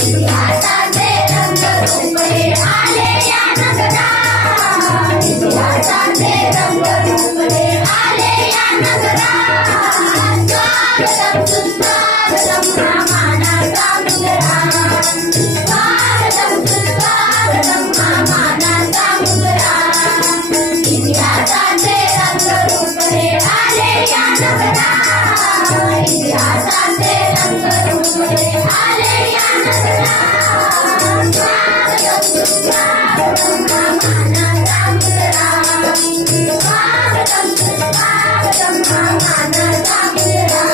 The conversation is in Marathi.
इतिहासाचे रंगरूप हे आले या नगरात, इतिहासाचे रंगरूप हे आले या नगरात. स्वागतम सुस्वागतम हा मानाचा मुजरा, स्वागतम सुस्वागतम हा मानाचा मुजरा. इतिहासाचे रंगरूप हे आले या नगरात, इतिहासाचे रंगरूप हे आले या नगरात. स्वागतम सुस्वागतम हा मानाचा मुजरा, स्वागतम सुस्वागतम हा मानाचा मुजरा.